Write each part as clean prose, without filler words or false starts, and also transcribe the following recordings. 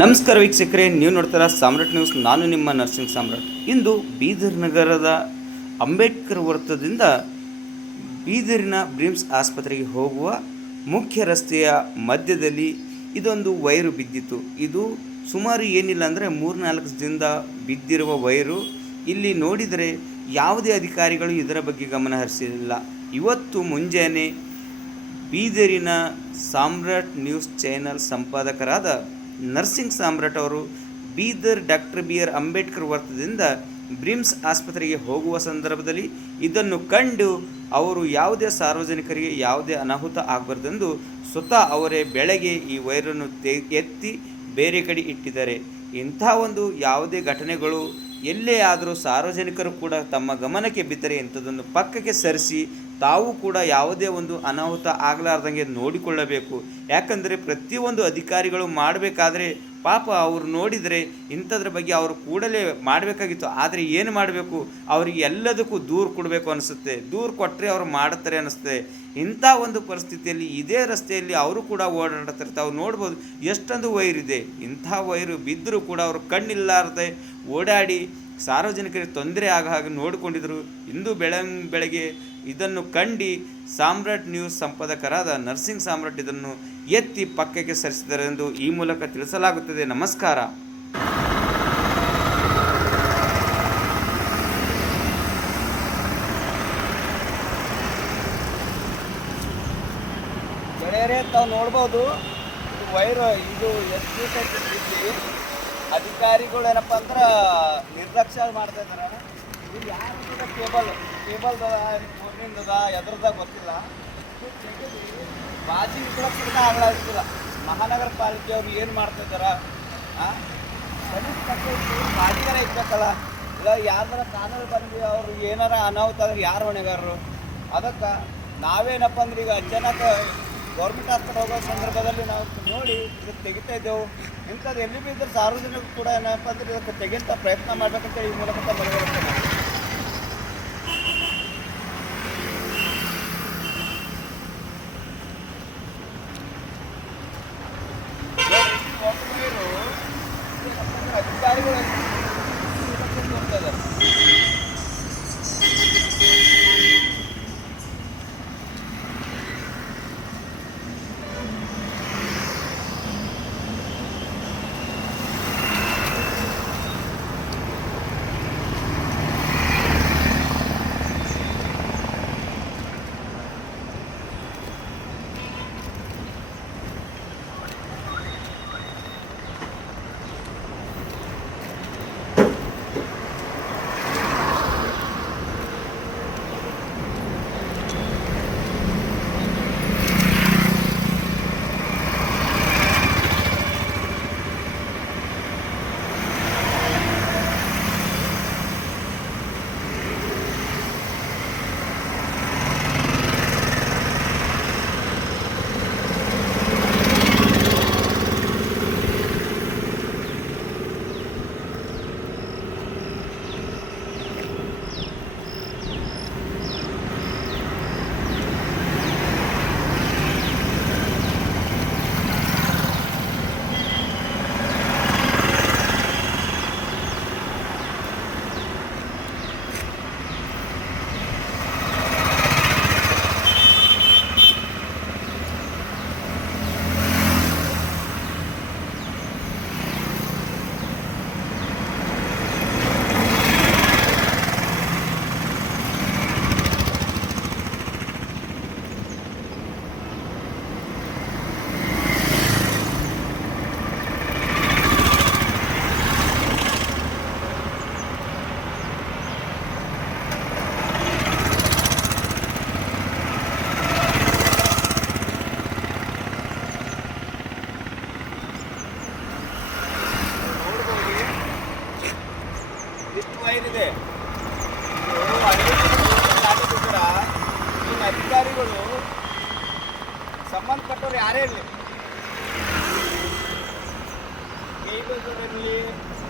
ನಮಸ್ಕಾರ ವೀಕ್ಷಕರೇ, ನೀವು ನೋಡ್ತಾರ ಸಾಮ್ರಾಟ್ ನ್ಯೂಸ್. ನಾನು ನಿಮ್ಮ ನರ್ಸಿಂಗ್ ಸಾಮ್ರಾಟ್. ಇಂದು ಬೀದರ್ ನಗರದ ಅಂಬೇಡ್ಕರ್ ವೃತ್ತದಿಂದ ಬೀದರಿನ ಬ್ರಿಮ್ಸ್ ಆಸ್ಪತ್ರೆಗೆ ಹೋಗುವ ಮುಖ್ಯ ರಸ್ತೆಯ ಮಧ್ಯದಲ್ಲಿ ಇದೊಂದು ವೈರು ಬಿದ್ದಿತ್ತು. ಇದು ಸುಮಾರು ಏನಿಲ್ಲ ಅಂದರೆ 3-4 ದಿನದಿಂದ ಬಿದ್ದಿರುವ ವೈರು. ಇಲ್ಲಿ ನೋಡಿದರೆ ಯಾವುದೇ ಅಧಿಕಾರಿಗಳು ಇದರ ಬಗ್ಗೆ ಗಮನ ಹರಿಸಿಲ್ಲ. ಇವತ್ತು ಮುಂಜಾನೆ ಬೀದರಿನ ಸಾಮ್ರಾಟ್ ನ್ಯೂಸ್ ಚಾನೆಲ್ ಸಂಪಾದಕರಾದ ನರ್ಸಿಂಗ್ ಸಾಮ್ರಾಟ್ ಅವರು ಬೀದರ್ ಡಾಕ್ಟರ್ BR ಅಂಬೇಡ್ಕರ್ ವೃತ್ತದಿಂದ ಬ್ರಿಮ್ಸ್ ಆಸ್ಪತ್ರೆಗೆ ಹೋಗುವ ಸಂದರ್ಭದಲ್ಲಿ ಇದನ್ನು ಕಂಡು ಅವರು ಯಾವುದೇ ಸಾರ್ವಜನಿಕರಿಗೆ ಯಾವುದೇ ಅನಾಹುತ ಆಗಬಾರ್ದೆಂದು ಸ್ವತಃ ಅವರೇ ಬೆಳಗ್ಗೆ ಈ ವೈರನ್ನು ಎತ್ತಿ ಬೇರೆ ಕಡೆ ಇಟ್ಟಿದ್ದಾರೆ. ಇಂಥ ಒಂದು ಯಾವುದೇ ಘಟನೆಗಳು ಎಲ್ಲೇ ಆದರೂ ಸಾರ್ವಜನಿಕರು ಕೂಡ ತಮ್ಮ ಗಮನಕ್ಕೆ ಬಿದ್ದರೆ ಇಂಥದ್ದನ್ನು ಪಕ್ಕಕ್ಕೆ ಸರಿಸಿ ತಾವು ಕೂಡ ಯಾವುದೇ ಒಂದು ಅನಾಹುತ ಆಗಲಾರ್ದಂಗೆ ನೋಡಿಕೊಳ್ಳಬೇಕು. ಯಾಕಂದರೆ ಪ್ರತಿಯೊಂದು ಅಧಿಕಾರಿಗಳು ಮಾಡಬೇಕಾದ್ರೆ ಪಾಪ ಅವರು ನೋಡಿದರೆ ಇಂಥದ್ರ ಬಗ್ಗೆ ಅವರು ಕೂಡಲೇ ಮಾಡಬೇಕಾಗಿತ್ತು. ಆದರೆ ಏನು ಮಾಡಬೇಕು, ಅವರಿಗೆ ಎಲ್ಲದಕ್ಕೂ ದೂರು ಕೊಡಬೇಕು ಅನಿಸುತ್ತೆ. ದೂರು ಕೊಟ್ಟರೆ ಅವರು ಮಾಡುತ್ತಾರೆ ಅನ್ನಿಸುತ್ತೆ. ಇಂಥ ಒಂದು ಪರಿಸ್ಥಿತಿಯಲ್ಲಿ ಇದೇ ರಸ್ತೆಯಲ್ಲಿ ಅವರು ಕೂಡ ಓಡಾಡ್ತಾರೆ. ತಾವು ನೋಡ್ಬೋದು ಎಷ್ಟೊಂದು ವೈರಿದೆ. ಇಂಥ ವೈರು ಬಿದ್ದರೂ ಕೂಡ ಅವರು ಕಣ್ಣಿಲ್ಲಾರದೆ ಓಡಾಡಿ ಸಾರ್ವಜನಿಕರಿಗೆ ತೊಂದರೆ ಆಗ ಹಾಗೆ ನೋಡಿಕೊಂಡಿದ್ದರು. ಇಂದು ಬೆಳಗ್ಗೆ ಇದನ್ನು ಕಂಡು ಸಾಮ್ರಾಟ್ ನ್ಯೂಸ್ ಸಂಪಾದಕರಾದ ನರ್ಸಿಂಗ್ ಸಾಮ್ರಾಟ್ ಇದನ್ನು ಎತ್ತಿ ಪಕ್ಕಕ್ಕೆ ಸರಿಸಿದ್ದಾರೆ ಎಂದು ಈ ಮೂಲಕ ತಿಳಿಸಲಾಗುತ್ತದೆ. ನಮಸ್ಕಾರ. ಗೆಳೆಯರೇ, ತಾವು ನೋಡ್ಬೋದು ವೈರು ಇದು ಎಷ್ಟು ಅಧಿಕಾರಿಗಳು ಏನಪ್ಪ ಅಂದ್ರೆ ನಿರ್ಲಕ್ಷ್ಯ ಮಾಡ್ತಾ ಇದ್ದಾರೆ. ಇಲ್ಲಿ ಯಾರು ಕೇಬಲ್ದ ಫೋನಿಂದದ ಎದ್ರದ ಗೊತ್ತಿಲ್ಲ. ಬಾಜಿ ಇಟ್ಕೊಳಕ್ಕೆ ಆಗ್ಲಾಗ್ತಿಲ್ಲ. ಮಹಾನಗರ ಪಾಲಿಕೆಯವ್ರು ಏನು ಮಾಡ್ತಾ ಇದ್ದಾರ? ಬಾಜಿಗಾರ ಇರ್ಬೇಕಲ್ಲ, ಇಲ್ಲ ಯಾರ್ದಾರ ಕಾನೂನು ಬಂದು ಅವ್ರು ಏನಾರ ಅನಾಹುತ ಆದ್ರೆ ಯಾರು ಹೊಣೆಗಾರರು? ಅದಕ್ಕೆ ನಾವೇನಪ್ಪ ಅಂದ್ರೆ ಈಗ ಅಚಾನಕ ಗೌರ್ಮೆಂಟ್ ಹಾಸ್ಪಿಟಲ್ ಹೋಗೋ ಸಂದರ್ಭದಲ್ಲಿ ನಾವು ನೋಡಿ ಇದಕ್ಕೆ ತೆಗಿತಾ ಇದ್ದೆವು. ಇಂಥದ್ದು ಎಲ್ಲಿ ಬಿದ್ದರೆ ಸಾರ್ವಜನಿಕರು ಕೂಡ ಏನಪ್ಪ ಅಂದ್ರೆ ಇದಕ್ಕೆ ತೆಗೆಂಥ ಪ್ರಯತ್ನ ಮಾಡಬೇಕಂತ ಈ ಮೂಲಕ ಮನವರಿಸ್ತೇನೆ. ಅಧಿಕಾರಿಗಳು ನೋಡ್ತಾ ಇದ್ದಾರೆ. ಇಷ್ಟು ವೈರಿದೆ. ಅಧಿಕಾರಿಗಳು ಸಂಬಂಧಪಟ್ಟವ್ರು ಯಾರೇ ಇರಲಿ, ಇರಲಿ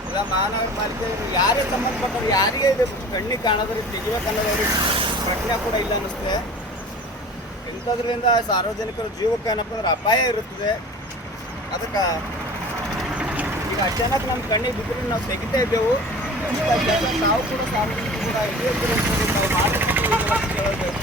ಇಲ್ಲ ಮಹಾನಗರ ಪಾಲಿಕೆ ಯಾರೇ ಸಂಬಂಧಪಟ್ಟವ್ರು ಯಾರಿಗೆ ಇದೆ ಕಣ್ಣಿಗೆ ಕಾಣೋದ್ರಿ ತೆಗಿಬೇಕನ್ನೋದ್ರಿಗೆ ಪ್ರಜ್ಞೆ ಕೂಡ ಇಲ್ಲ ಅನ್ನಿಸ್ತದೆ. ಇಂಥದ್ರಿಂದ ಸಾರ್ವಜನಿಕರ ಜೀವಕ್ಕೆ ಏನಪ್ಪ ಅಂದ್ರೆ ಅಪಾಯ ಇರುತ್ತದೆ. ಅದಕ್ಕೆ ಈಗ ಅಚಾನಕ್ ನಮ್ಮ ಕಣ್ಣಿಗೆ ಬಿದ್ದರೆ ನಾವು ತೆಗಿತಾ ಇದ್ದೆವು. ಇಂಥ ಕೆಲಸ ತಾವು ಕೂಡ ಸಾರ್ವಜನಿಕರು ಕೂಡ ಹಿರಿಯರು ನಾವು ಮಾಡಿದ್ದೀವಿ ಅಂತ ಹೇಳಬೇಕು.